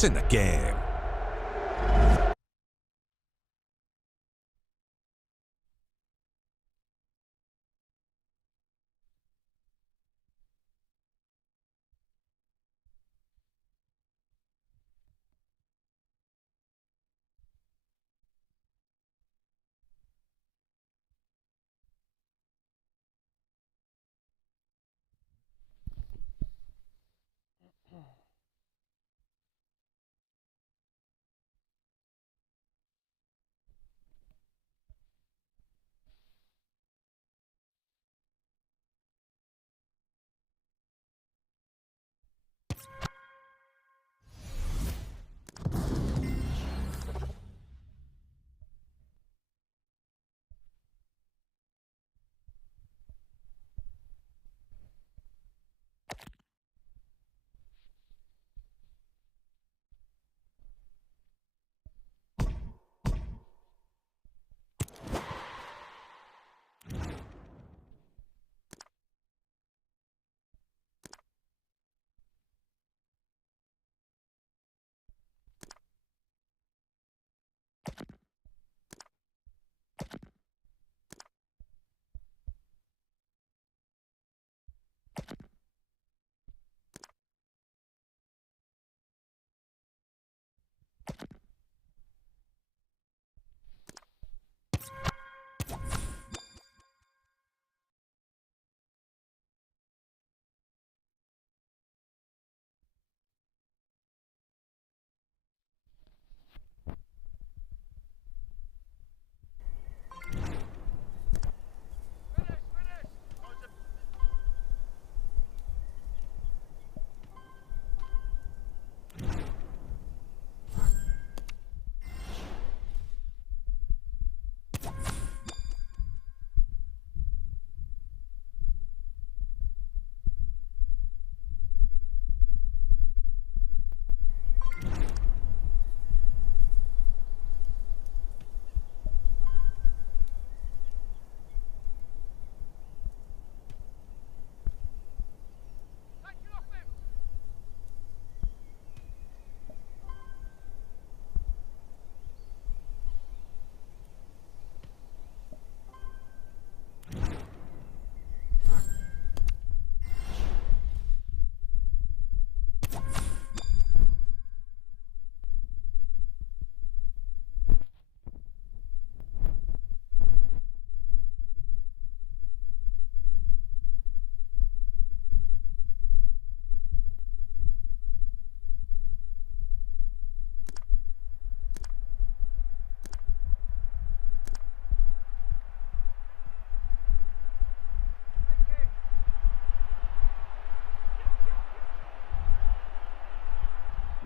It's in the game.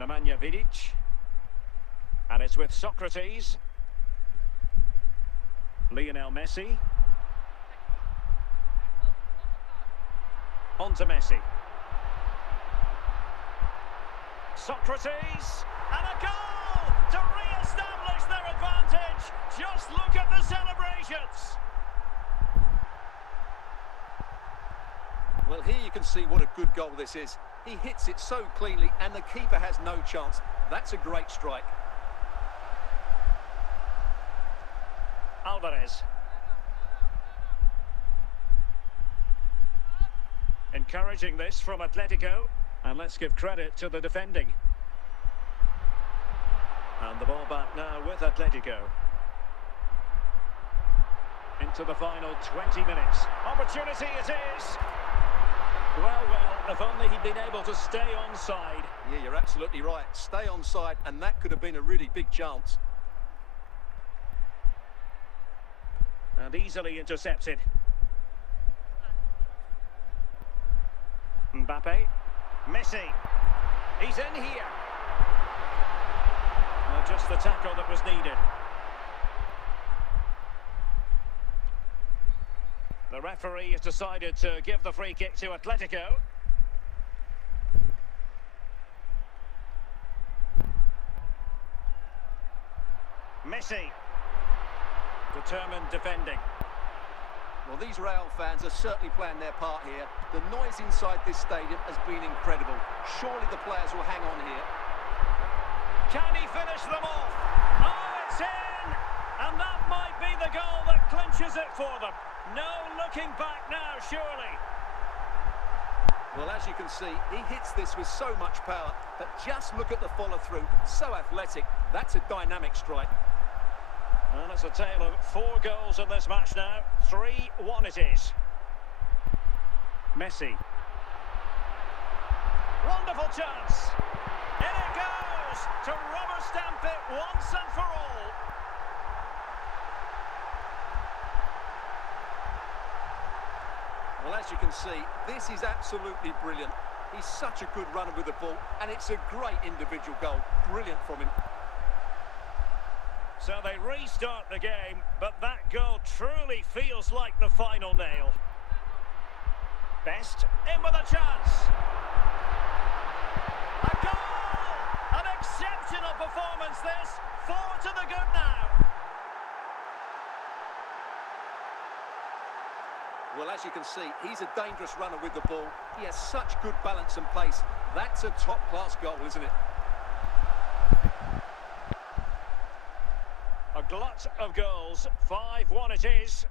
Nemanja Vidic, and it's with Socrates, Lionel Messi, on to Messi, Socrates, and a goal to re-establish their advantage. Just look at the celebrations. Well, here you can see what a good goal this is. He hits it so cleanly and the keeper has no chance. That's a great strike. Alvarez. Encouraging this from Atletico. And let's give credit to the defending. And the ball back now with Atletico. Into the final 20 minutes. Opportunity it is. Well, if only he'd been able to stay onside. Yeah, you're absolutely right. Stay onside, and that could have been a really big chance. And easily intercepted. Mbappe. Messi. He's in here. Well, just the tackle that was needed. The referee has decided to give the free kick to Atletico. Messi. Determined defending. Well, these Real fans are certainly playing their part here. The noise inside this stadium has been incredible. Surely the players will hang on here. Can he finish them off? Oh, it's in! And that might be the goal that clinches it for them. No looking back now, surely. Well, as you can see, he hits this with so much power, but just look at the follow-through. So athletic. That's a dynamic strike. And it's a tale of 4 goals in this match now. 3-1 it is. Messi. Wonderful chance. In it goes to rubber stamp it once and for all. Well, as you can see, this is absolutely brilliant. He's such a good runner with the ball, and it's a great individual goal. Brilliant from him. So they restart the game, but that goal truly feels like the final nail. Best in with a chance. A goal! An exceptional performance this. 4 to the good now. Well, as you can see, he's a dangerous runner with the ball. He has such good balance and pace. That's a top-class goal, isn't it? A glut of goals. 5-1 it is.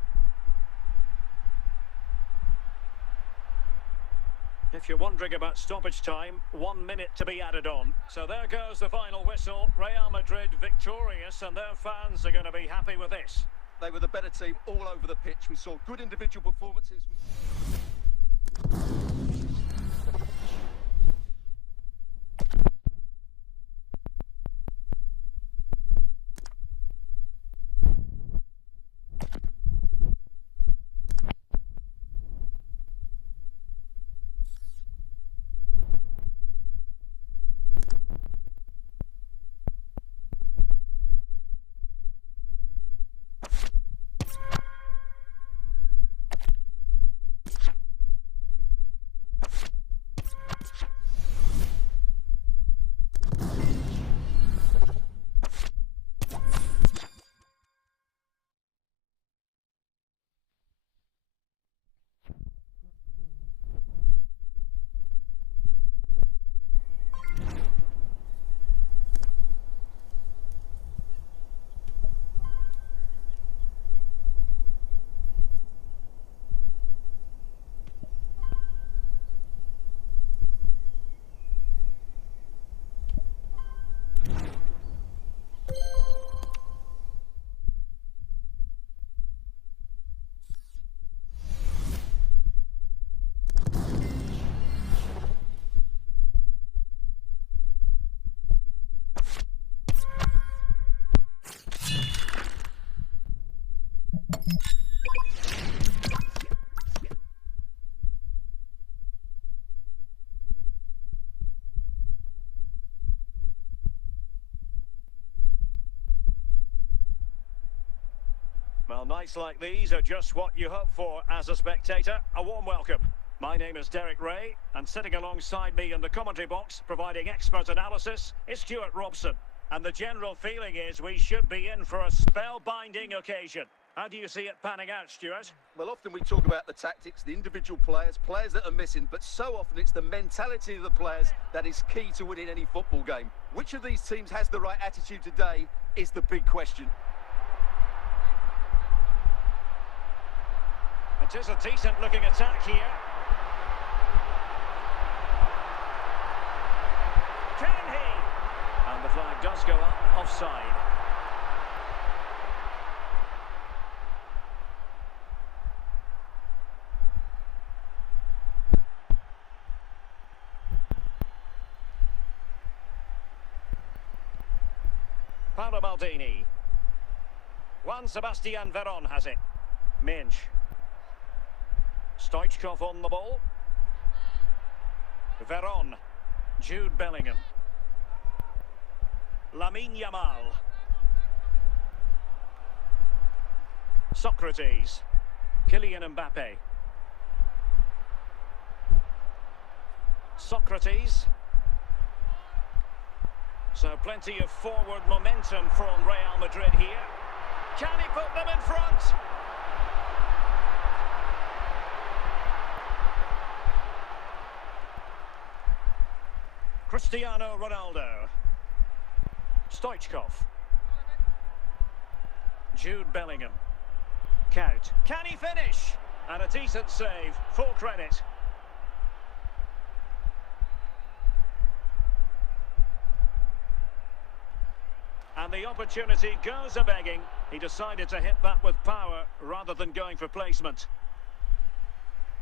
If you're wondering about stoppage time, 1 minute to be added on. So there goes the final whistle. Real Madrid victorious, and their fans are going to be happy with this. They were the better team all over the pitch. We saw good individual performances. Well, nights like these are just what you hope for as a spectator. A warm welcome. My name is Derek Ray, and sitting alongside me in the commentary box, providing expert analysis, is Stuart Robson. And the general feeling is we should be in for a spellbinding occasion. How do you see it panning out, Stuart? Well, often we talk about the tactics, the individual players that are missing, but so often it's the mentality of the players that is key to winning any football game. Which of these teams has the right attitude today is the big question. It is a decent-looking attack here. Can he? And the flag does go up, offside. Paolo Maldini. Juan Sebastian Veron has it. Minch. Stoichkov on the ball. Veron. Jude Bellingham. Lamine Yamal. Socrates. Kylian Mbappe. Socrates. So plenty of forward momentum from Real Madrid here. Can he put them in front? Cristiano Ronaldo. Stoichkov. Jude Bellingham. Kaut. Can he finish? And a decent save. Full credit. And the opportunity goes a-begging. He decided to hit that with power rather than going for placement.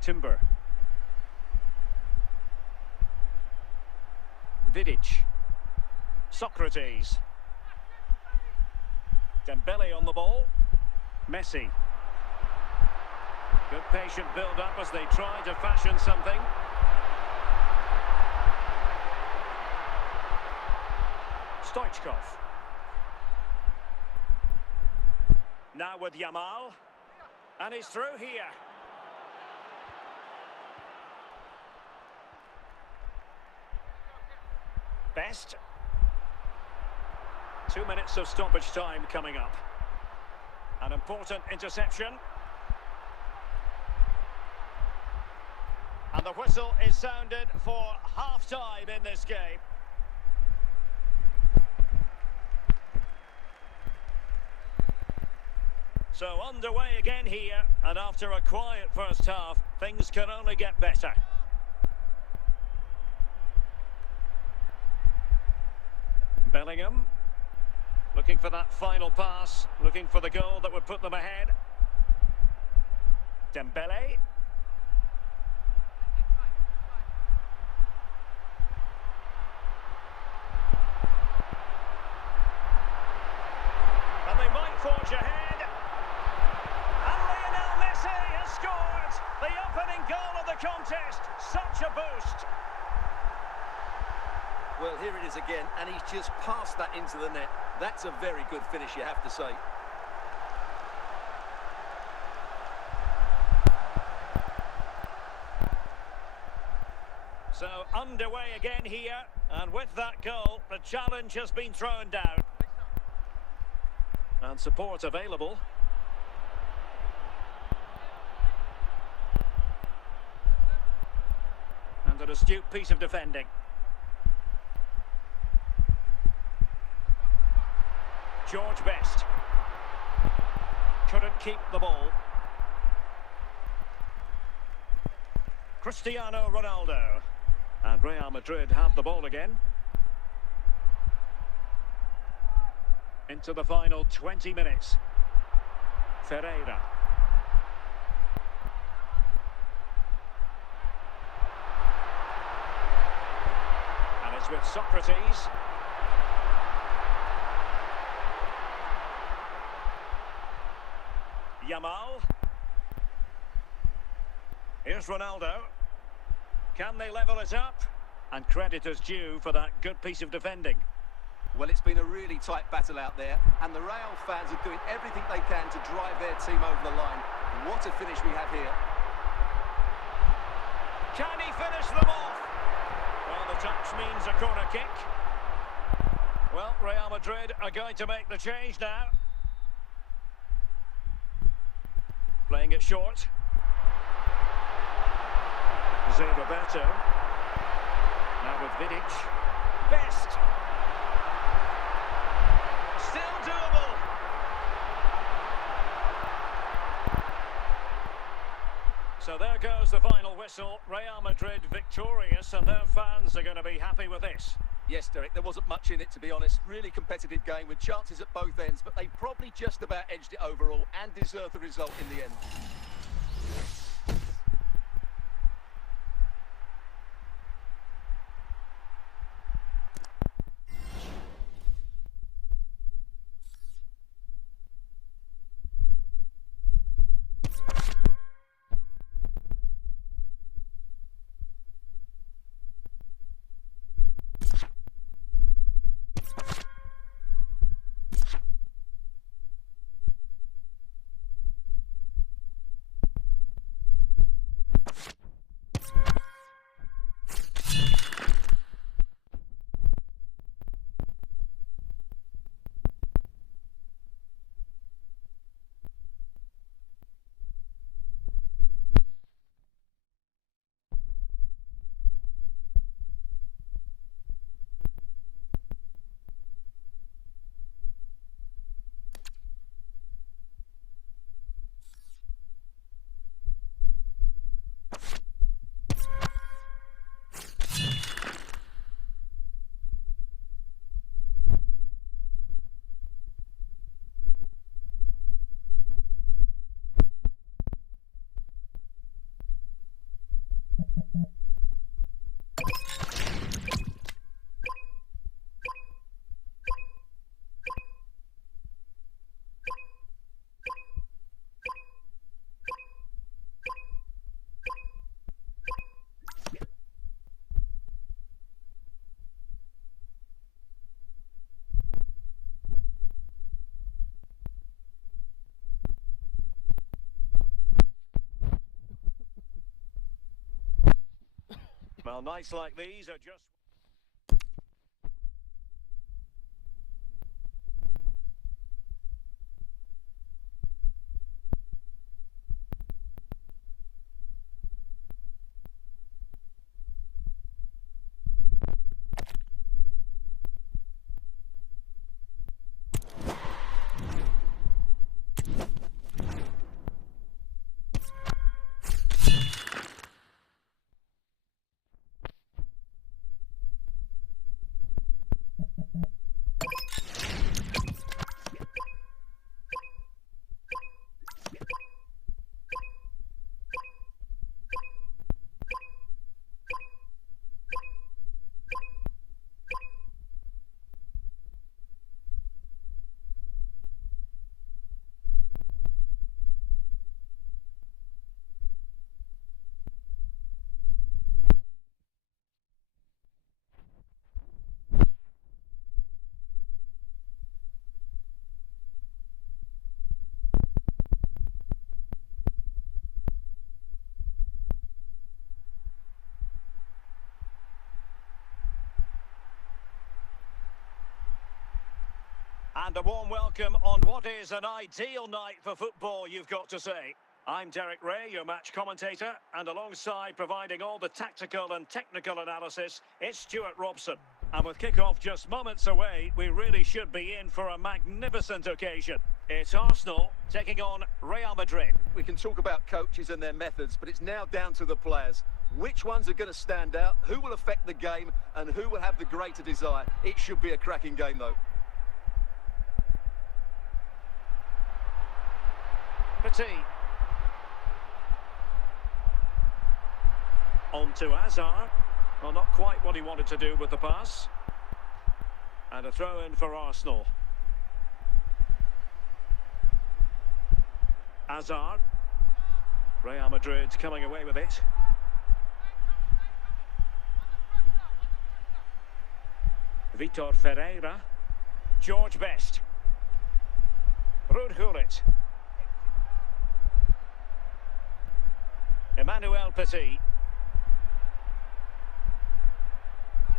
Timber. Vidic. Socrates. Dembele on the ball. Messi. Good patient build-up as they try to fashion something. Stoichkov. Now with Yamal. And he's through here. Best. 2 minutes of stoppage time coming up. An important interception. And the whistle is sounded for half-time in this game. So underway again here, and after a quiet first half, things can only get better. Bellingham, looking for that final pass, looking for the goal that would put them ahead. Dembele. And they might forge ahead. Has scored the opening goal of the contest. Such a boost. Well, here it is again, and he's just passed that into the net. That's a very good finish, you have to say. So underway again here, and with that goal, the challenge has been thrown down. And support available. An astute piece of defending. George Best. Couldn't keep the ball. Cristiano Ronaldo. And Real Madrid have the ball again. Into the final 20 minutes. Ferreira. With Socrates. Yamal. Here's Ronaldo. Can they level it up? And credit is due for that good piece of defending. Well, it's been a really tight battle out there, and the Real fans are doing everything they can to drive their team over the line. What a finish we have here. Can he finish them off? Well, the touch means a corner kick. Well, Real Madrid are going to make the change now. Playing it short. Zé Roberto. Now with Vidic. Best. Still doable. So there goes the final whistle. Real Madrid victorious, and their fans are going to be happy with this. Yes, Derek, there wasn't much in it, to be honest. Really competitive game with chances at both ends, but they probably just about edged it overall and deserved the result in the end. Well, nights like these are just... And a warm welcome on what is an ideal night for football, you've got to say. I'm Derek Ray, your match commentator, and alongside providing all the tactical and technical analysis, it's Stuart Robson. And with kick-off just moments away, we really should be in for a magnificent occasion. It's Arsenal taking on Real Madrid. We can talk about coaches and their methods, but it's now down to the players. Which ones are going to stand out, who will affect the game, and who will have the greater desire? It should be a cracking game, though. Petit. On to Hazard. Well, not quite what he wanted to do with the pass. And a throw-in for Arsenal. Hazard. Real Madrid coming away with it. Vitor Ferreira. George Best. Ruud Gullit. Emmanuel Petit.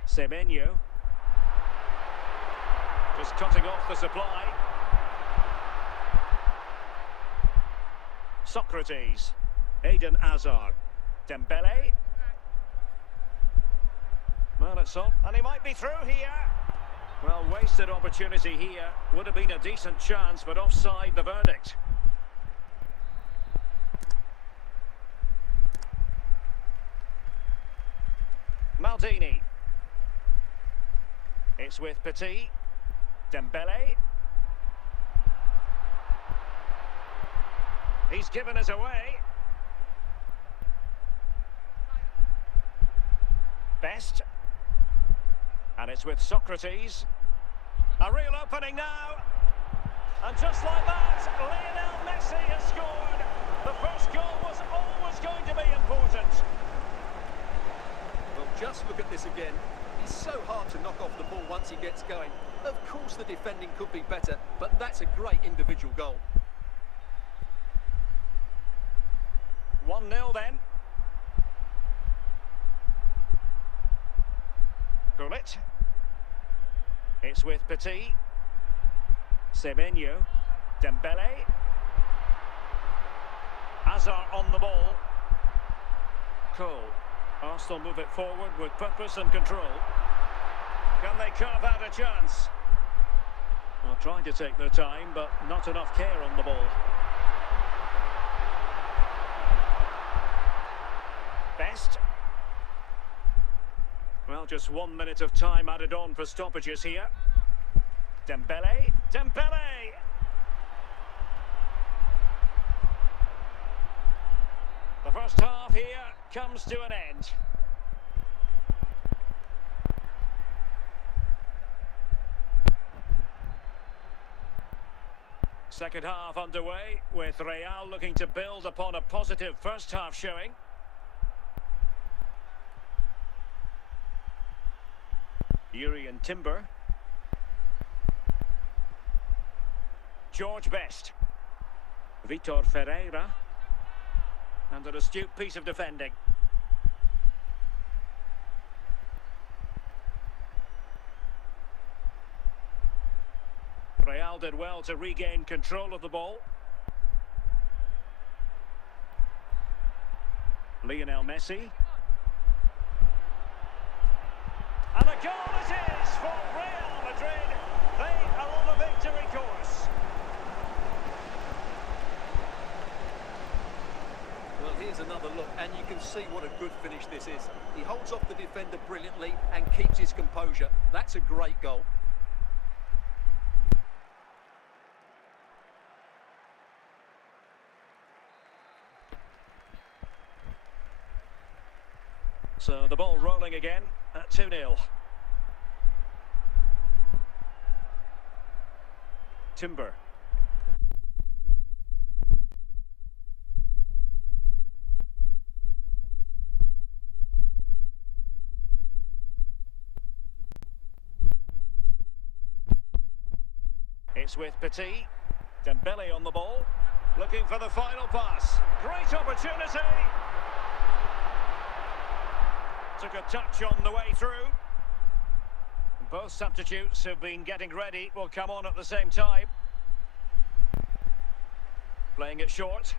Semenyo. Just cutting off the supply. Socrates. Eden Hazard. Dembele. Well, it's on. And he might be through here. Well, wasted opportunity here. Would have been a decent chance, but offside the verdict. Maldini. It's with Petit. Dembele. He's given us away. Best. And it's with Socrates. A real opening now. And just like that, Lionel Messi has scored. The first goal was always going to be important. Well, just look at this again. He's so hard to knock off the ball once he gets going. Of course the defending could be better, but that's a great individual goal. 1-0 then. Gullit. It's with Petit. Semenyo. Dembele. Hazard on the ball. Cole. Arsenal move it forward with purpose and control. Can they carve out a chance? Well, trying to take their time, but not enough care on the ball. Best. Well, just 1 minute of time added on for stoppages here. Dembele. Dembele! The first half here comes to an end. Second half underway, with Real looking to build upon a positive first half showing. Yuri and Timber. George Best. Vitor Ferreira. And an astute piece of defending. Real did well to regain control of the ball. Lionel Messi. And a goal it is for Real Madrid. They are on a victory course. Well, here's another look, and you can see what a good finish this is. He holds off the defender brilliantly and keeps his composure. That's a great goal. So the ball rolling again at 2-0. Timber. It's with Petit. Dembele on the ball. Looking for the final pass. Great opportunity. Took a touch on the way through. Both substitutes have been getting ready. Will come on at the same time. Playing it short.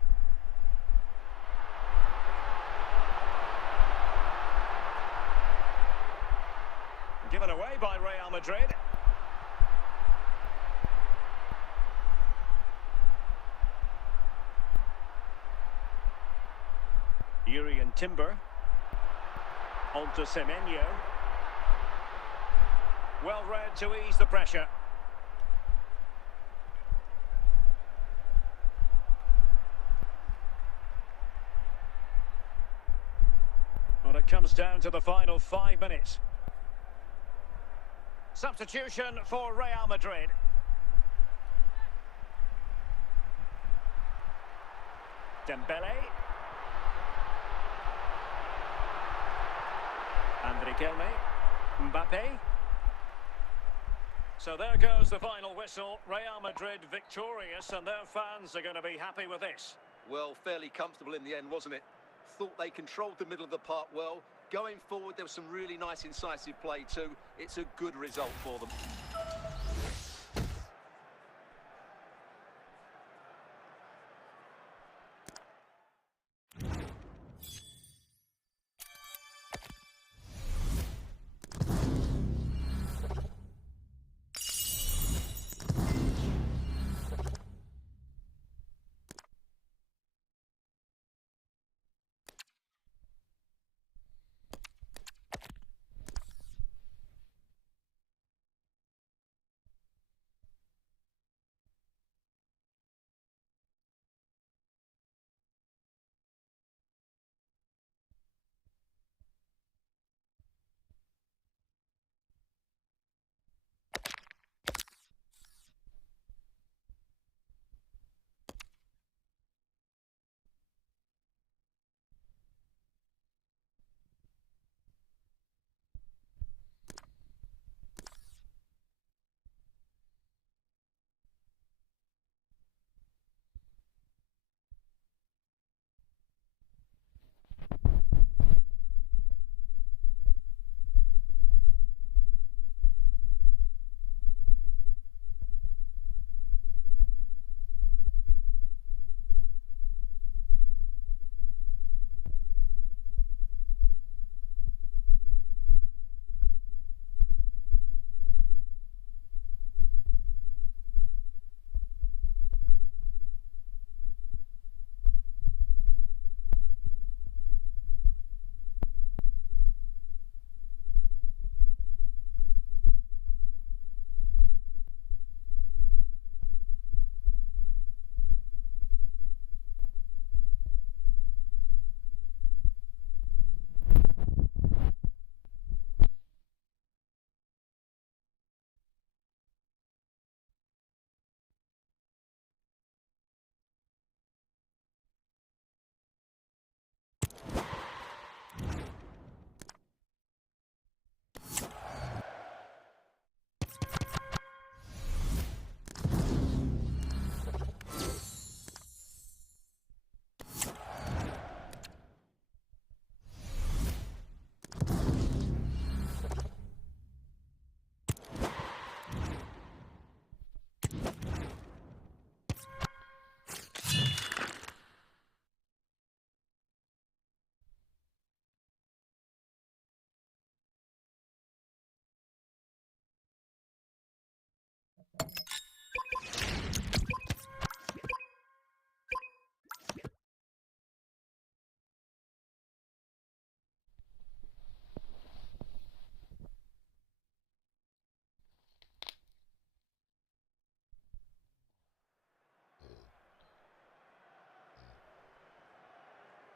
Given away by Real Madrid. Yuri and Timber. On to Semenyo. Well read to ease the pressure. Well, it comes down to the final 5 minutes. Substitution for Real Madrid. Dembele. Riquelme, Mbappe. So there goes the final whistle. Real Madrid victorious, and their fans are going to be happy with this. Well, fairly comfortable in the end, wasn't it? Thought they controlled the middle of the park well. Going forward, there was some really nice incisive play too. It's a good result for them.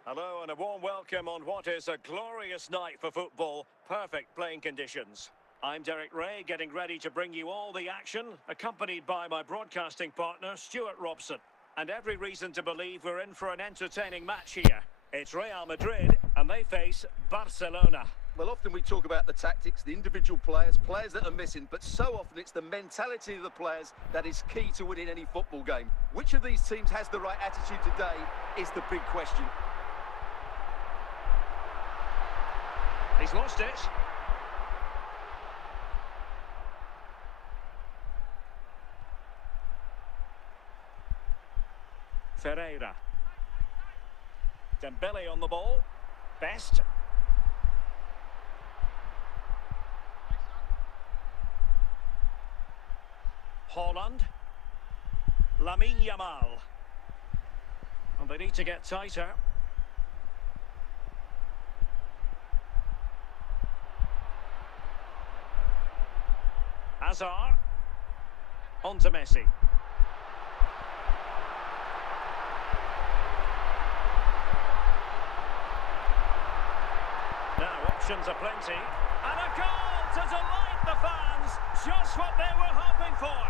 Hello and a warm welcome on what is a glorious night for football. Perfect playing conditions. I'm Derek Ray, getting ready to bring you all the action, accompanied by my broadcasting partner, Stuart Robson. And every reason to believe we're in for an entertaining match here. It's Real Madrid, and they face Barcelona. Well, often we talk about the tactics, the individual players that are missing, but so often it's the mentality of the players that is key to winning any football game. Which of these teams has the right attitude today is the big question. He's lost it. Ferreira. Dembele on the ball. Best. Holland. Lamine Yamal. And they need to get tighter. Hazard. On to Messi. Now options are plenty. And a goal to delight the fans. Just what they were hoping for.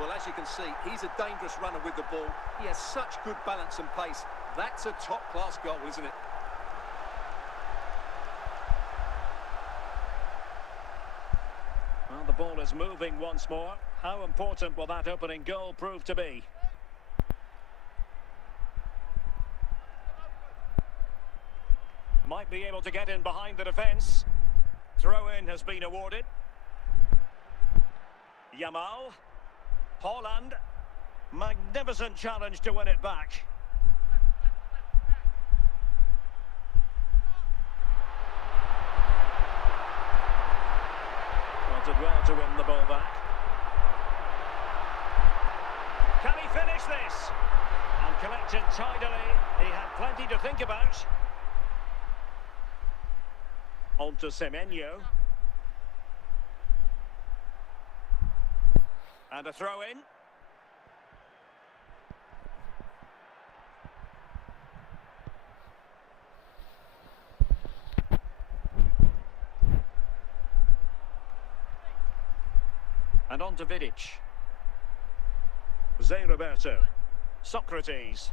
Well, as you can see, he's a dangerous runner with the ball. He has such good balance and pace. That's a top-class goal, isn't it? Well, the ball is moving once more. How important will that opening goal prove to be? Might be able to get in behind the defence. Throw-in has been awarded. Yamal. Holland. Magnificent challenge to win it back. Did well to win the ball back. Can he finish this? And collect it tidily. He had plenty to think about. On to Semenyo. And a throw in. And on to Vidic. Zé Roberto. Socrates.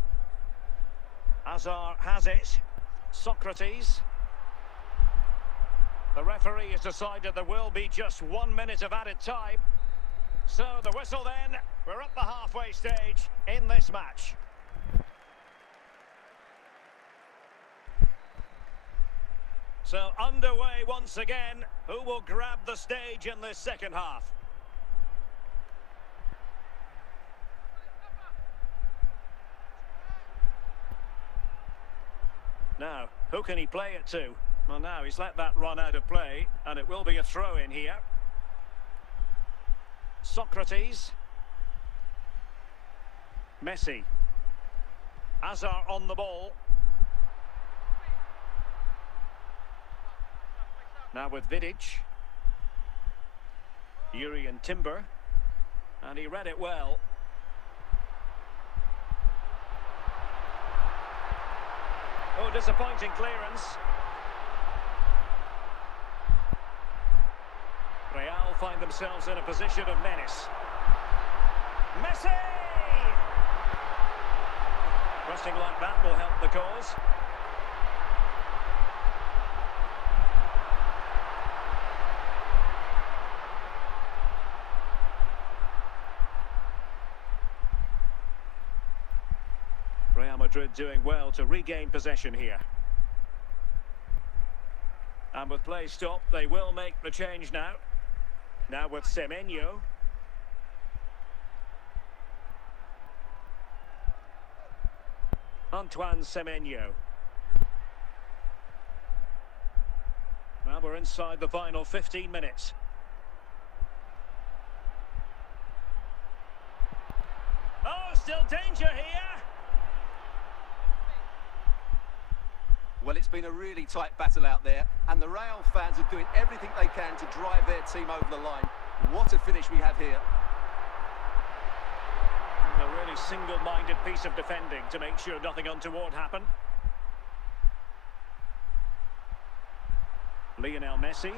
Hazard has it. Socrates. The referee has decided there will be just 1 minute of added time. So the whistle then. We're at the halfway stage in this match. So underway once again. Who will grab the stage in this second half? Now, who can he play it to? Well, now he's let that run out of play, and it will be a throw-in here. Socrates. Messi. Hazard on the ball. Now with Vidic. Urian Timber. And he read it well. Oh, disappointing clearance. Real find themselves in a position of menace. Messi! Pressing like that will help the cause. Real Madrid doing well to regain possession here. And with play stopped, they will make the change now. Now with Semenyo. Antoine Semenyo. Well, we're inside the final 15 minutes. Oh, still danger here. Well, it's been a really tight battle out there, and the Real fans are doing everything they can to drive their team over the line. What a finish we have here. They're really single-minded piece of defending to make sure nothing untoward happened. Lionel Messi.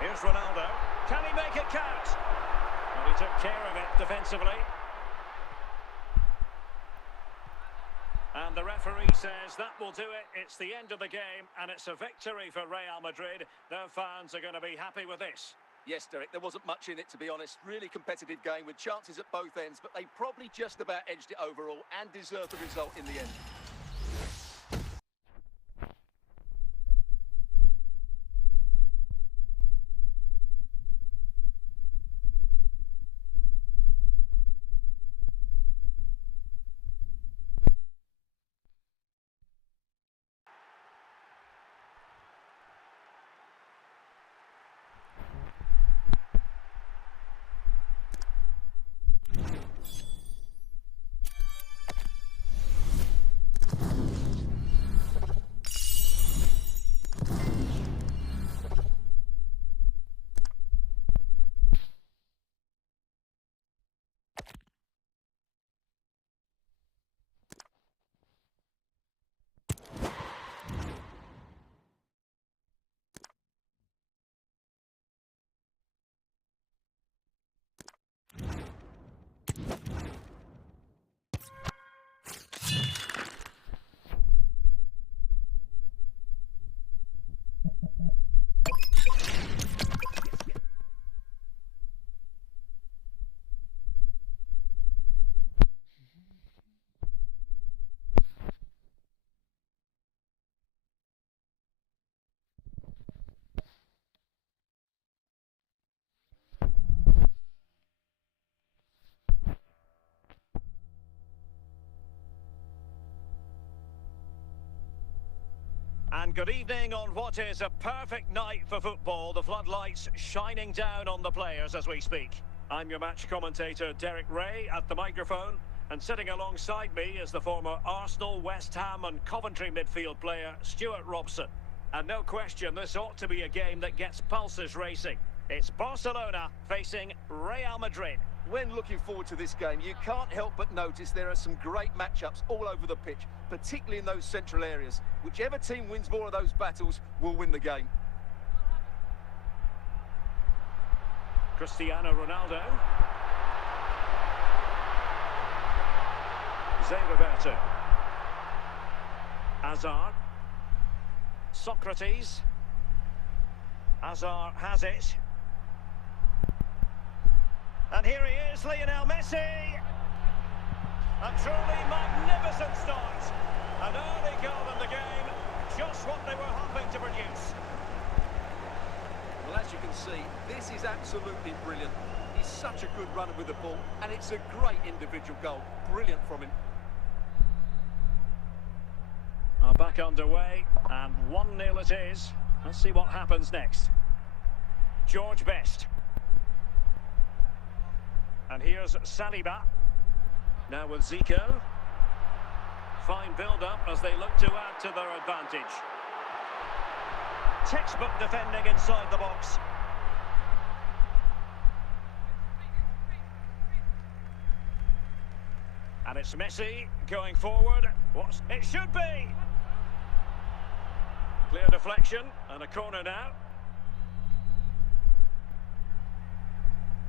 Here's Ronaldo. Can he make it count? Well, he took care of it defensively. And the referee says that will do it. It's the end of the game, and it's a victory for Real Madrid. Their fans are going to be happy with this. Yes, Derek, there wasn't much in it, to be honest. Really competitive game with chances at both ends, but they probably just about edged it overall and deserved the result in the end. And good evening on what is a perfect night for football. The floodlights shining down on the players as we speak. I'm your match commentator, Derek Ray, at the microphone. And sitting alongside me is the former Arsenal, West Ham and Coventry midfield player, Stuart Robson. And no question, this ought to be a game that gets pulses racing. It's Barcelona facing Real Madrid. When looking forward to this game, you can't help but notice there are some great matchups all over the pitch, particularly in those central areas. Whichever team wins more of those battles will win the game. Cristiano Ronaldo. Roberto. Hazard. Socrates. Hazard has it. And here he is, Lionel Messi. A truly magnificent start. An early goal in the game, just what they were hoping to produce. Well, as you can see, this is absolutely brilliant. He's such a good runner with the ball, and it's a great individual goal. Brilliant from him. Back underway, and 1-0 it is. Let's see what happens next. George Best. And here's Saliba. Now with Zico. Fine build-up as they look to add to their advantage. Textbook defending inside the box. And it's Messi going forward. What it should be! Clear deflection and a corner now.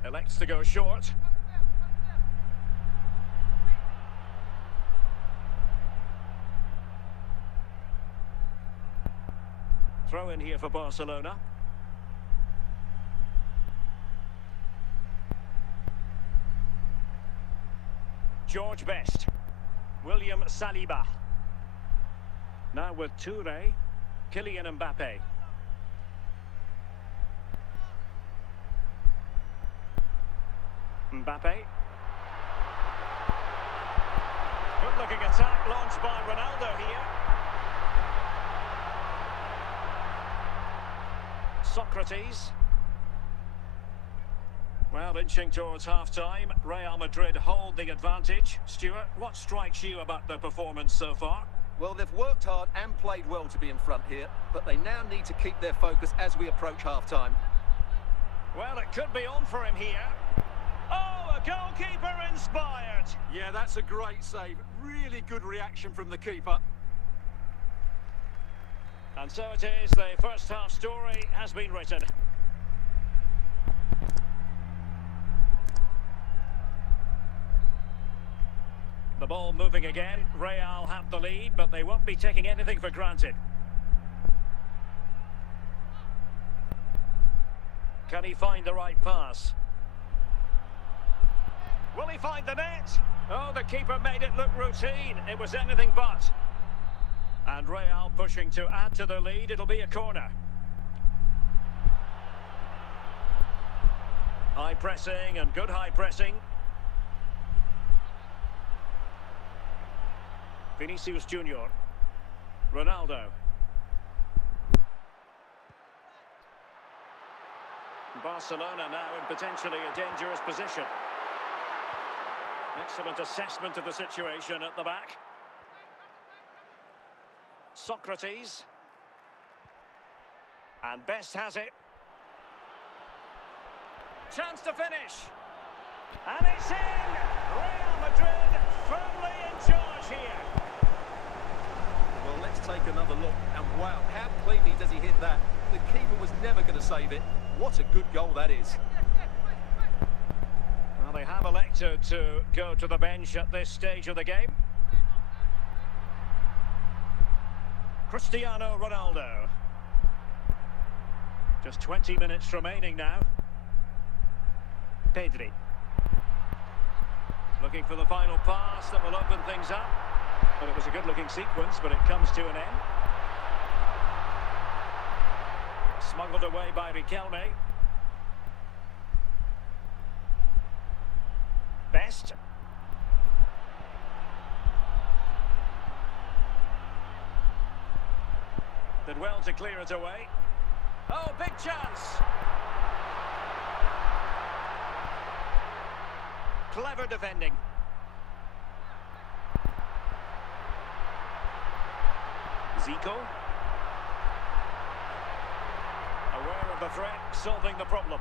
Elects to go short. Throw in here for Barcelona. George Best. William Saliba. Now with Toure. Kylian Mbappe. Mbappe. Good-looking attack launched by Ronaldo here. Socrates. Well, inching towards half-time. Real Madrid hold the advantage. Stuart, what strikes you about their performance so far? Well, they've worked hard and played well to be in front here, but they now need to keep their focus as we approach half-time. Well, it could be on for him here. Oh, a goalkeeper inspired. Yeah, that's a great save. Really good reaction from the keeper. And so it is, the first half story has been written. The ball moving again. Real have the lead, but they won't be taking anything for granted. Can he find the right pass? Will he find the net? Oh, the keeper made it look routine. It was anything but. And Real pushing to add to the lead. It'll be a corner. High pressing and good high pressing. Vinicius Junior. Ronaldo. Barcelona now in potentially a dangerous position. Excellent assessment of the situation at the back. Socrates. And Best has it. Chance to finish. And it's in! Real Madrid firmly in charge here. Well, let's take another look. And wow, how cleanly does he hit that? The keeper was never going to save it. What a good goal that is. Well, they have elected to go to the bench at this stage of the game. Cristiano Ronaldo. Just 20 minutes remaining now. Pedri. Looking for the final pass that will open things up. Well, it was a good-looking sequence, but it comes to an end. Smuggled away by Riquelme. Best. Did well to clear it away. Oh, big chance. Clever defending. Zico. Aware of the threat, solving the problem.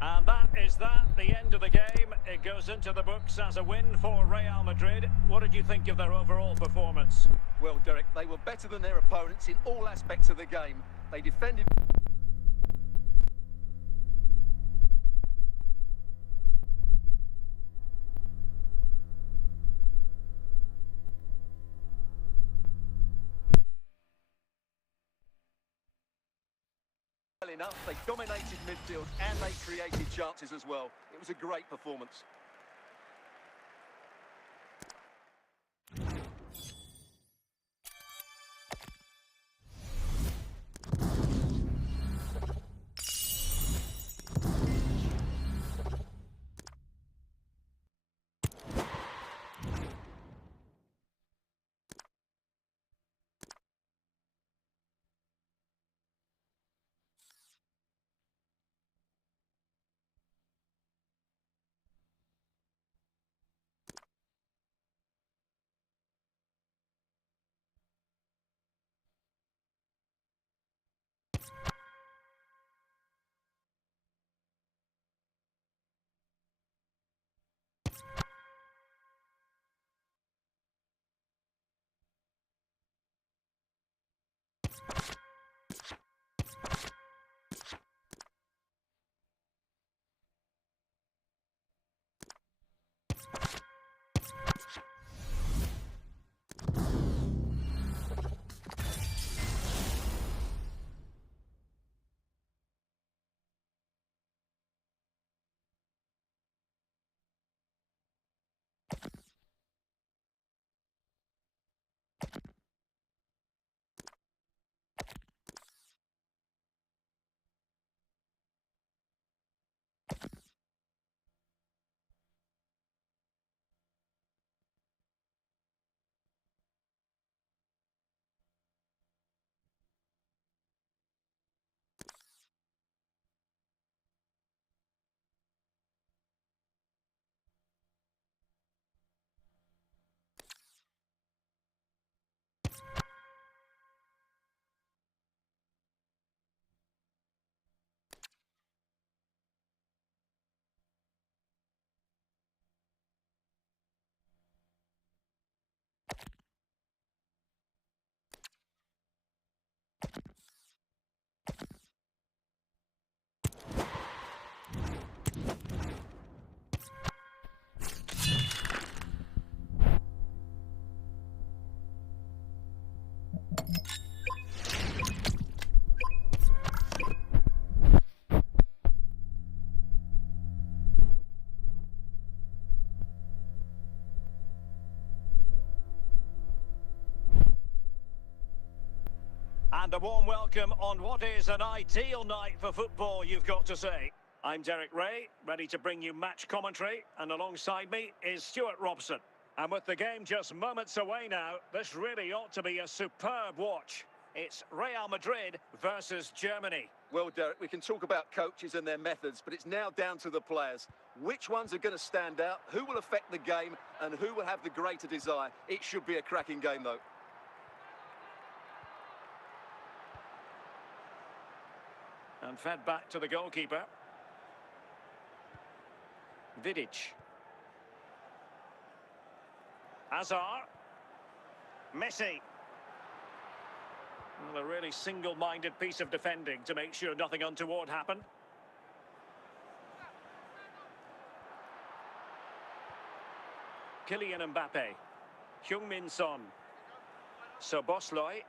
And that is that, the end of the game. It goes into the books as a win for Real Madrid. What did you think of their overall performance? Well, Derek, they were better than their opponents in all aspects of the game. They defended... well enough. They dominated midfield and they created chances as well. It was a great performance. And a warm welcome on what is an ideal night for football, you've got to say. I'm Derek Ray, ready to bring you match commentary, and alongside me is Stuart Robson. And with the game just moments away now, this really ought to be a superb watch. It's Real Madrid versus Germany. Well, Derek, we can talk about coaches and their methods, but it's now down to the players. Which ones are going to stand out, who will affect the game, and who will have the greater desire? It should be a cracking game, though. And fed back to the goalkeeper. Vidic. Hazard. Messi. Well, a really single-minded piece of defending to make sure nothing untoward happened. Kylian Mbappe. Heung-min Son. Szoboszlai.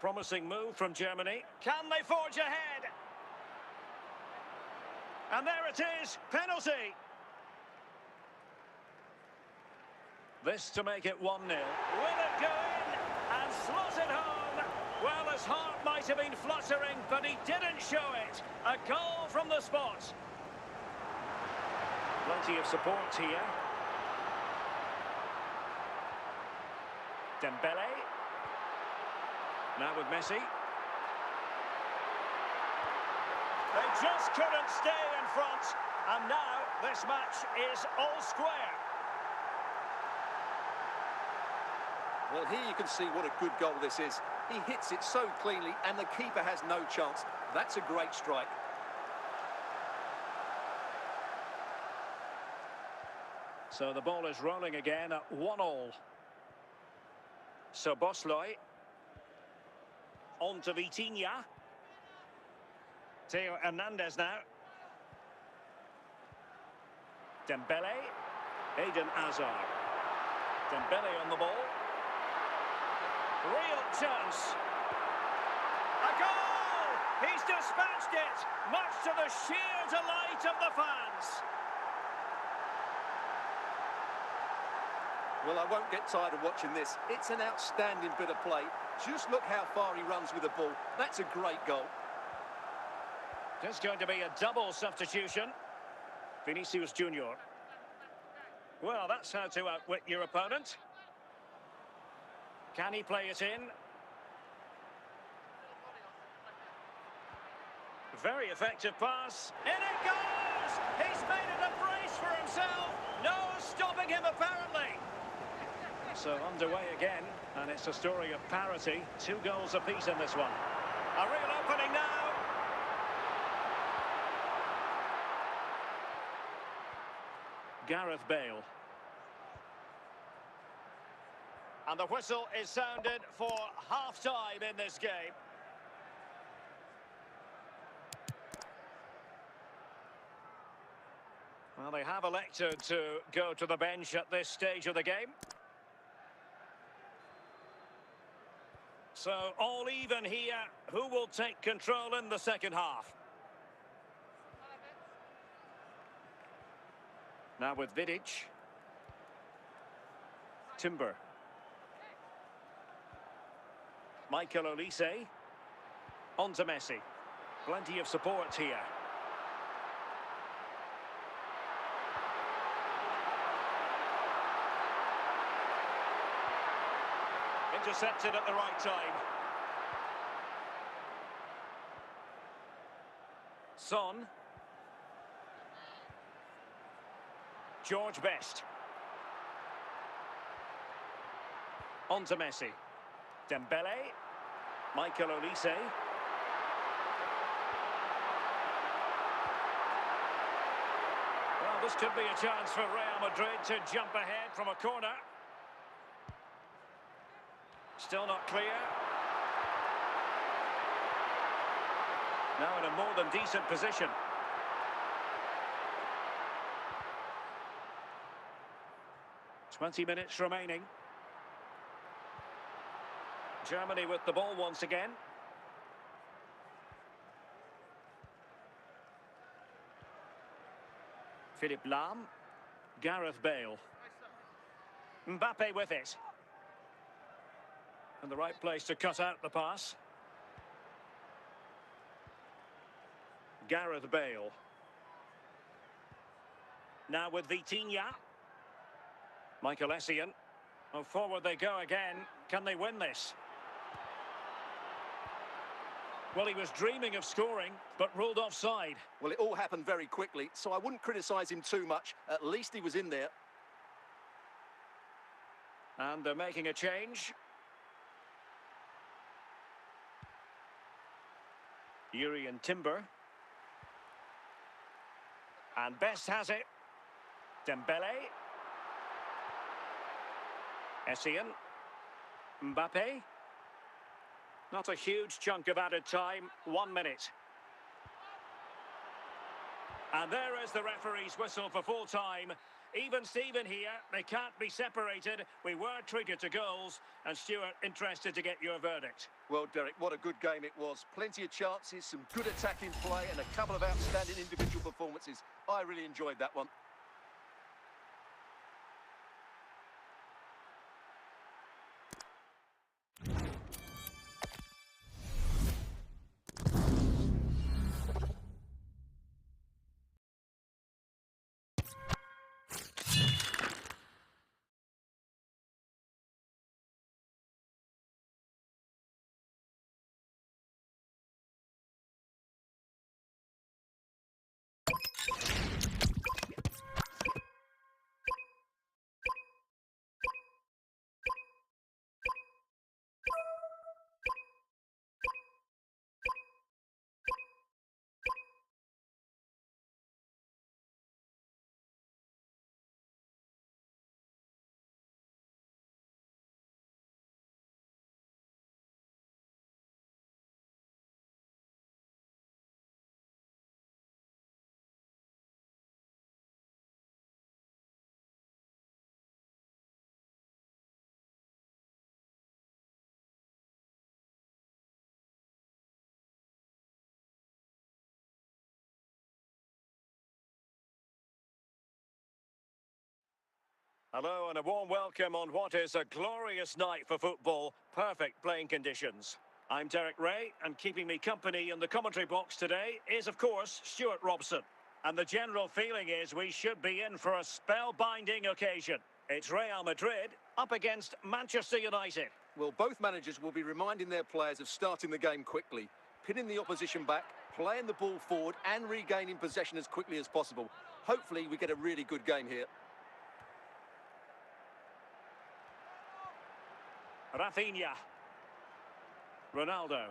Promising move from Germany. Can they forge ahead? And there it is, penalty. This to make it 1-0. Will it go in and slot it home? Well, his heart might have been fluttering, but he didn't show it. A goal from the spot. Plenty of support here. Dembele. Now with Messi. They just couldn't stay in front. And now this match is all square. Well, here you can see what a good goal this is. He hits it so cleanly and the keeper has no chance. That's a great strike. So the ball is rolling again at 1-1. Szoboszlai. On to Vitinha. Theo Hernandez now. Dembele. Eden Hazard. Dembele on the ball. Real chance. A goal! He's dispatched it, much to the sheer delight of the fans. Well, I won't get tired of watching this. It's an outstanding bit of play. Just look how far he runs with the ball. That's a great goal. There's going to be a double substitution. Vinicius Junior. Well, that's how to outwit your opponent. Can he play it in? Very effective pass. In it goes! He's made it a brace for himself. No stopping him, apparently. So underway again, and it's a story of parity. 2 goals apiece in this one. A real opening now. Gareth Bale. And the whistle is sounded for half-time in this game. Well, they have elected to go to the bench at this stage of the game. So, all even here. Who will take control in the second half? Now with Vidic. Timber. Michael Olise. On to Messi. Plenty of support here. Intercepted at the right time. Son. George Best. On to Messi. Dembele. Michael Olise. Well, this could be a chance for Real Madrid to jump ahead from a corner. Still not clear. Now in a more than decent position. .20 minutes remaining. Germany with the ball once again. Philipp Lahm. Gareth Bale. Mbappe with it. And the right place to cut out the pass. Gareth Bale. Now with Vitinha. Michael Essien. Well, forward they go again. Can they win this? Well, he was dreaming of scoring, but ruled offside. Well, it all happened very quickly, so I wouldn't criticise him too much. At least he was in there. And they're making a change. Urian Timber. And Best has it. Dembele. Essien. Mbappe. Not a huge chunk of added time. 1 minute. And there is the referee's whistle for full time. Even Steven here. They can't be separated. We were treated to goals. And Stuart, interested to get your verdict. Well, Derek, what a good game it was. Plenty of chances, some good attacking play, and a couple of outstanding individual performances. I really enjoyed that one. Hello and a warm welcome on what is a glorious night for football. Perfect playing conditions. I'm Derek Ray, and keeping me company in the commentary box today is, of course, Stuart Robson. And the general feeling is we should be in for a spellbinding occasion. It's Real Madrid up against Manchester United. Well, both managers will be reminding their players of starting the game quickly, pinning the opposition back, playing the ball forward and regaining possession as quickly as possible. Hopefully we get a really good game here. Rafinha. Ronaldo.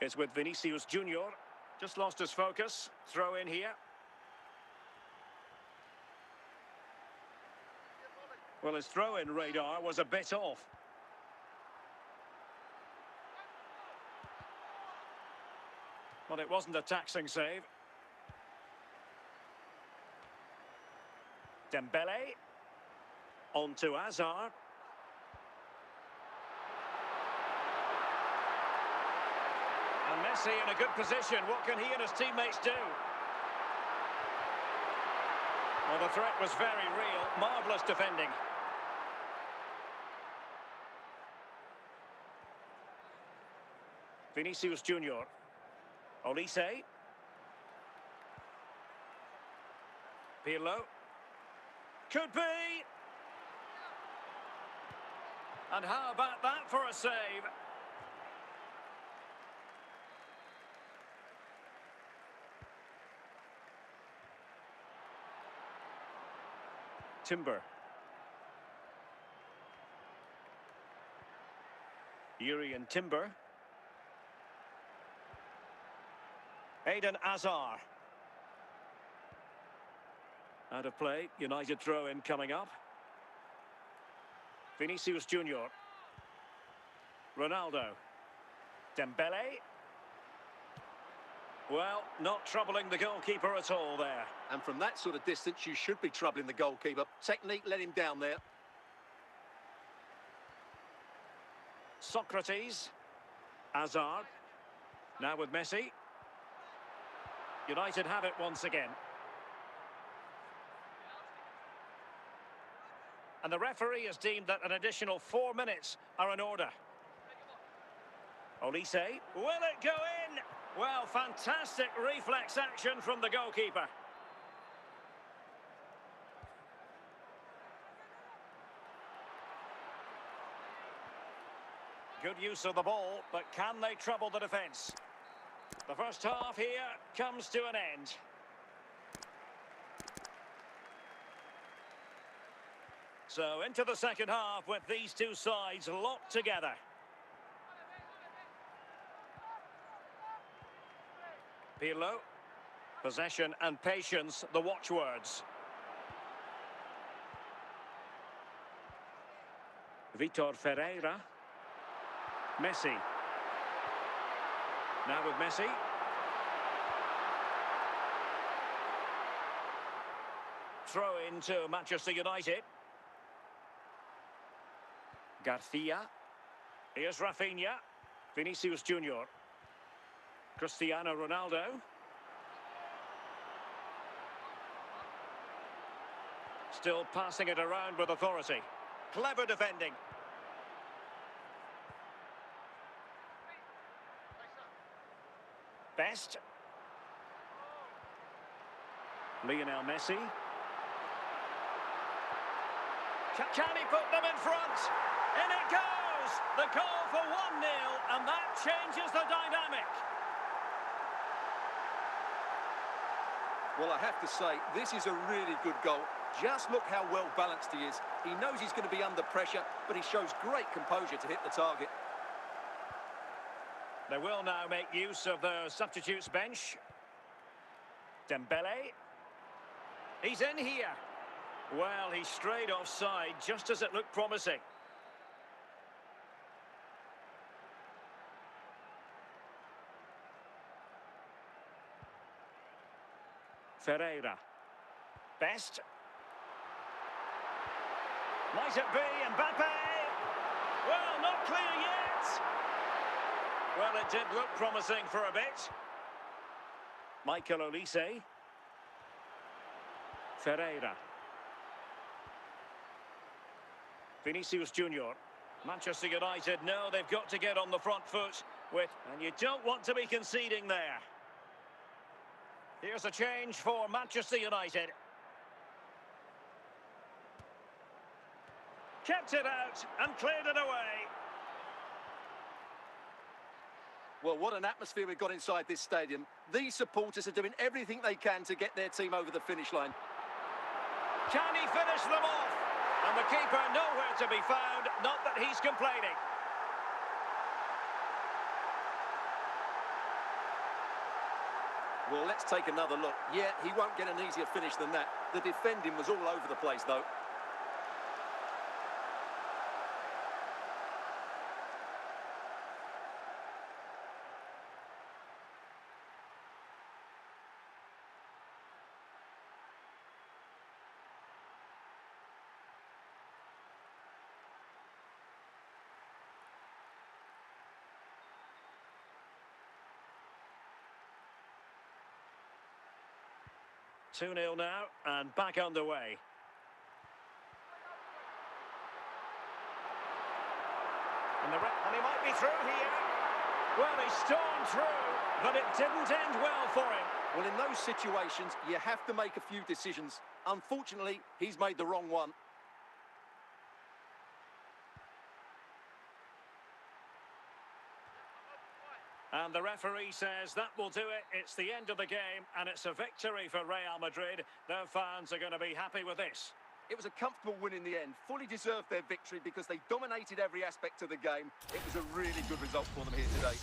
It's with Vinicius Junior. Just lost his focus. Throw in here. Well, his throw-in radar was a bit off. Well, it wasn't a taxing save. Dembele. On to Hazard. And Messi in a good position. What can he and his teammates do? Well, the threat was very real. Marvellous defending. Vinicius Junior. Olise. Pirlo. Could be. And how about that for a save? Timber. Urian Timber. Eden Hazard. Out of play. United throw-in coming up. Vinicius Junior. Ronaldo. Dembele. Well, not troubling the goalkeeper at all there. And from that sort of distance, you should be troubling the goalkeeper. Technique let him down there. Socrates. Hazard. Now with Messi. United have it once again. And the referee has deemed that an additional 4 minutes are in order. Olise, will it go in? Well, fantastic reflex action from the goalkeeper. Good use of the ball, but can they trouble the defence? The first half here comes to an end. So into the second half with these two sides locked together. Pirlo, possession and patience, the watchwords. Vitor Ferreira. Messi. Now with Messi. Throw into Manchester United. Garcia. Here's Rafinha. Vinicius Junior. Cristiano Ronaldo. Still passing it around with authority. Clever defending. Best. Lionel Messi. Can he put them in front? In it goes! The goal for 1-0, and that changes the dynamic. Well, I have to say, this is a really good goal. Just look how well balanced he is. He knows he's going to be under pressure, but he shows great composure to hit the target. They will now make use of the substitutes bench. Dembele. He's in here. Well, he strayed offside just as it looked promising. Ferreira. Best. Might it be Mbappe? Well, not clear yet. Well, it did look promising for a bit. Michael Olise. Ferreira. Vinicius Junior. Manchester United know they've got to get on the front foot with, and you don't want to be conceding there. Here's a change for Manchester United. Kept it out and cleared it away. Well, what an atmosphere we've got inside this stadium. These supporters are doing everything they can to get their team over the finish line. Can he finish them off? And the keeper nowhere to be found, not that he's complaining. Well, let's take another look. Yeah, he won't get an easier finish than that. The defending was all over the place, though. Two 2-0 now, and back underway. And he might be through here. Well, he stormed through, but it didn't end well for him. Well, in those situations, you have to make a few decisions. Unfortunately, he's made the wrong one. And the referee says that will do it. It's the end of the game, and it's a victory for Real Madrid. Their fans are going to be happy with this. It was a comfortable win in the end. Fully deserved their victory because they dominated every aspect of the game. It was a really good result for them here today.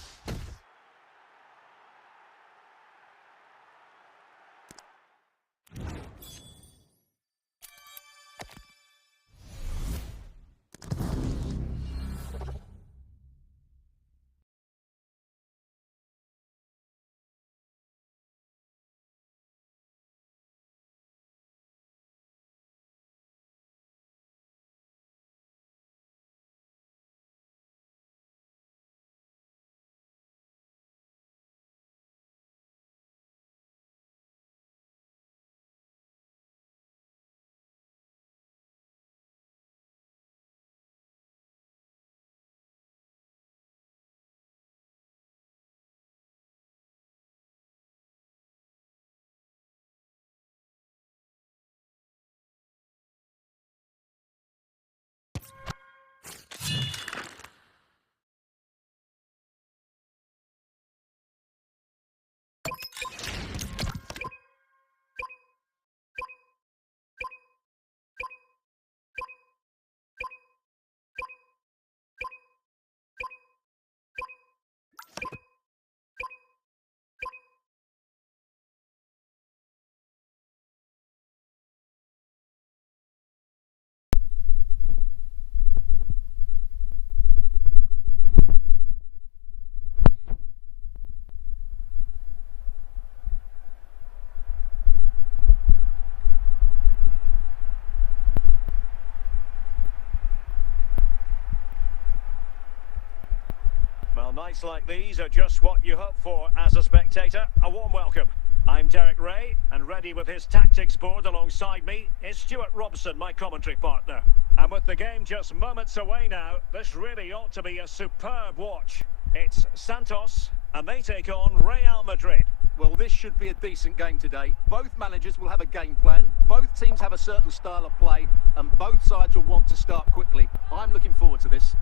Nights like these are just what you hope for as a spectator. A warm welcome. I'm Derek Ray, and ready with his tactics board alongside me is Stuart Robson, my commentary partner. And with the game just moments away now, this really ought to be a superb watch. It's Santos, and they take on Real Madrid. Well, this should be a decent game today. Both managers will have a game plan, both teams have a certain style of play, and both sides will want to start quickly. I'm looking forward to this.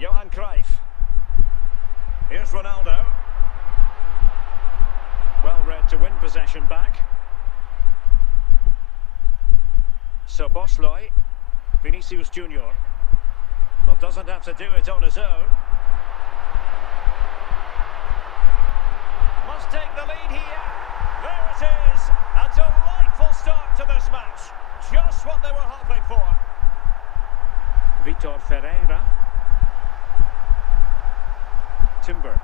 Johan Cruyff. Here's Ronaldo. Well read to win possession back. Szoboszlai. Vinicius Junior. Well, doesn't have to do it on his own. Must take the lead here. There it is. A delightful start to this match. Just what they were hoping for. Vitor Ferreira. Timber.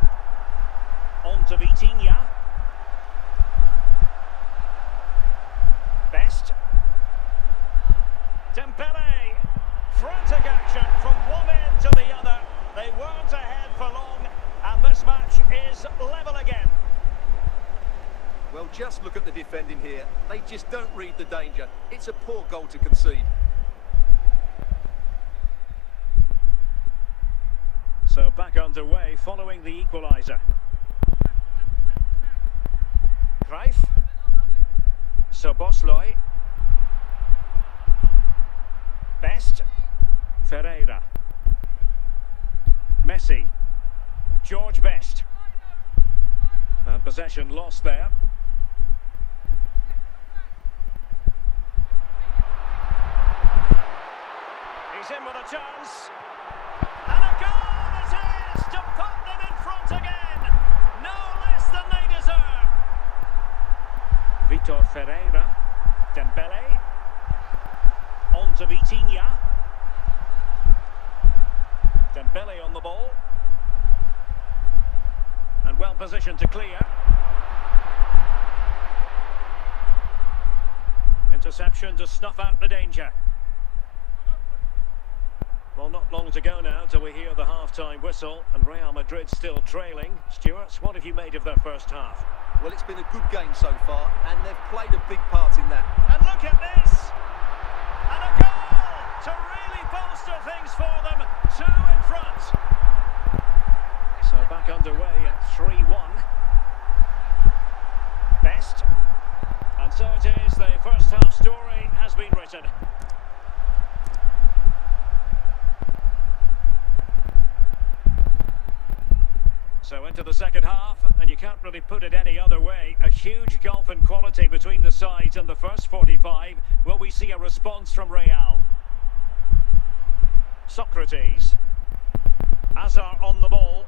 On to Vitinha. Best. Dembele. Frantic action from one end to the other. They weren't ahead for long, and this match is level again. Well, just look at the defending here. They just don't read the danger. It's a poor goal to concede. So back underway following the equaliser. Cruyff. Szoboszlai. Best. Ferreira. Messi. George Best. And possession lost there. He's in with a chance. And a goal it is to put them in front again. No less than they deserve. Vitor Ferreira. Dembele. On to Vitinha. Dembele on the ball. And well positioned to clear. Interception to snuff out the danger. Well, not long to go now till we hear the half-time whistle, and Real Madrid still trailing. Stuart, what have you made of their first half? Well, it's been a good game so far, and they've played a big part in that. And look at this! And a goal to really bolster things for them. 2 in front. So back underway at 3-1. Best. And so it is, the first half story has been written. So into the second half, and you can't really put it any other way. A huge gulf in quality between the sides in the first 45. Will we see a response from Real? Socrates. Azar on the ball.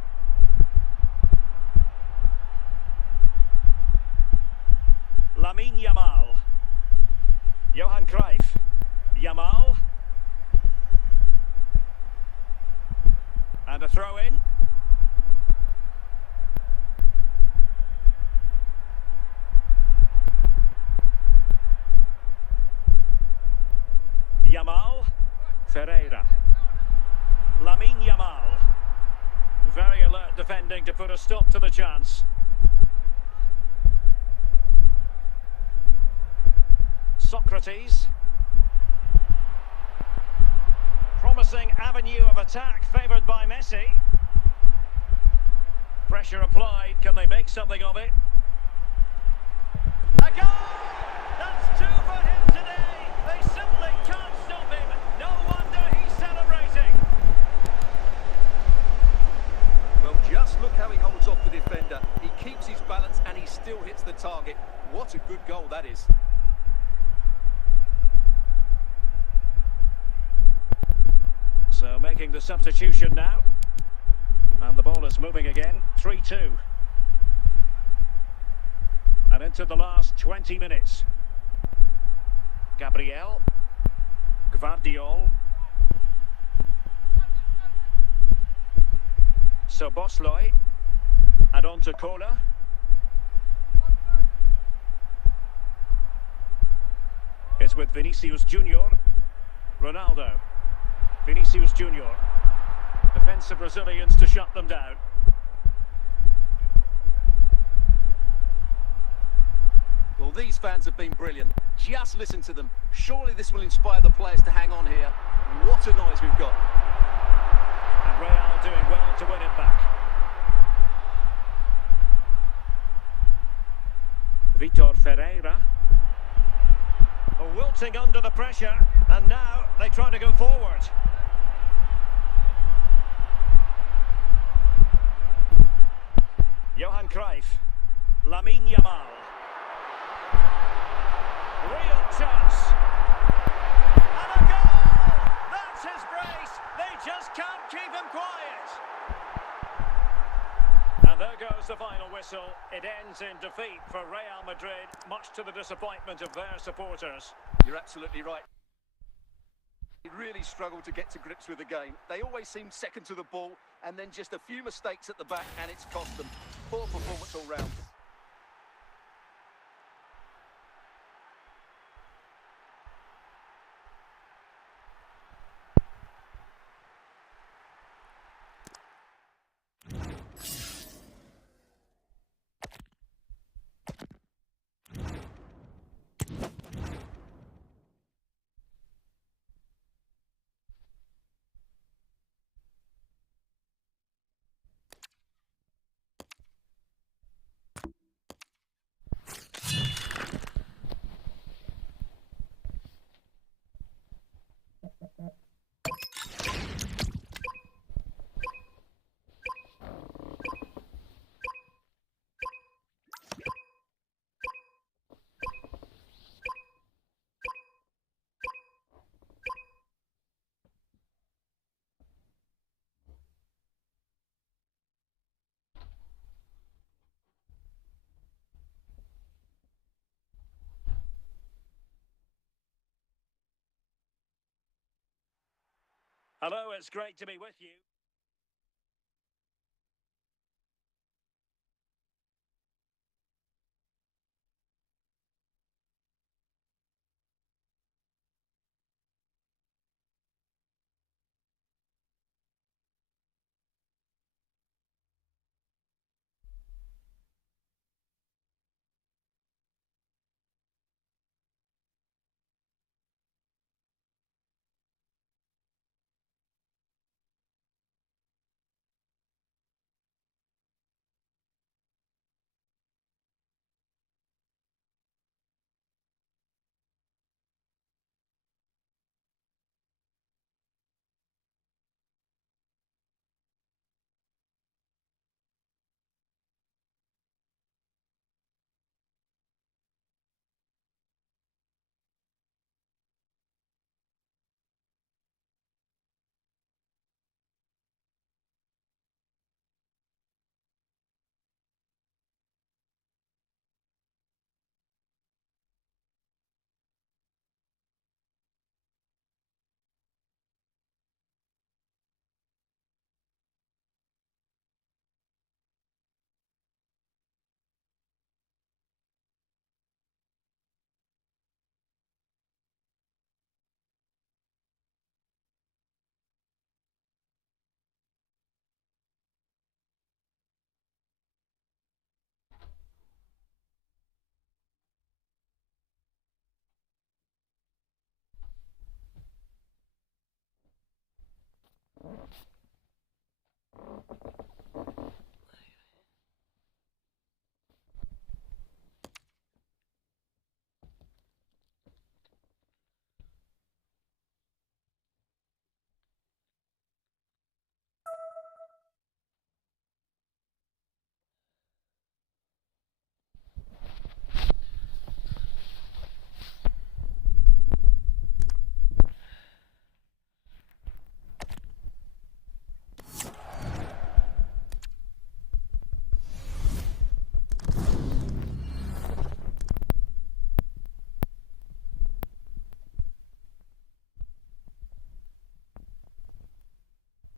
Lamine Yamal. Johan Cruyff. Yamal. And a throw in. Yamal. Ferreira. Lamine Yamal. Very alert defending to put a stop to the chance. Socrates. Promising avenue of attack favoured by Messi. Pressure applied. Can they make something of it? A goal! That's 2 for him today. They simply can't stop him. No wonder he's celebrating. Well, just look how he holds off the defender. He keeps his balance and he still hits the target. What a good goal that is. So making the substitution now. And the ball is moving again. 3-2. And into the last 20 minutes. Gabriel. Gvardiol. Szoboszlai. And on to Kola. It's with Vinicius Junior. Ronaldo. Vinicius Junior. defensive Brazilians to shut them down. Well, these fans have been brilliant. Just listen to them. Surely this will inspire the players to hang on here. What a noise we've got. And Real doing well to win it back. Vitor Ferreira. Wilting under the pressure, and now they try to go forward. Johan Cruyff. Lamine Yamal. Real chance. And a goal! That's his brace. They just can't keep him quiet. And there goes the final whistle. It ends in defeat for Real Madrid, much to the disappointment of their supporters. You're absolutely right. They really struggled to get to grips with the game. They always seemed second to the ball, and then just a few mistakes at the back, and it's cost them. Poor performance all round. Hello, it's great to be with you.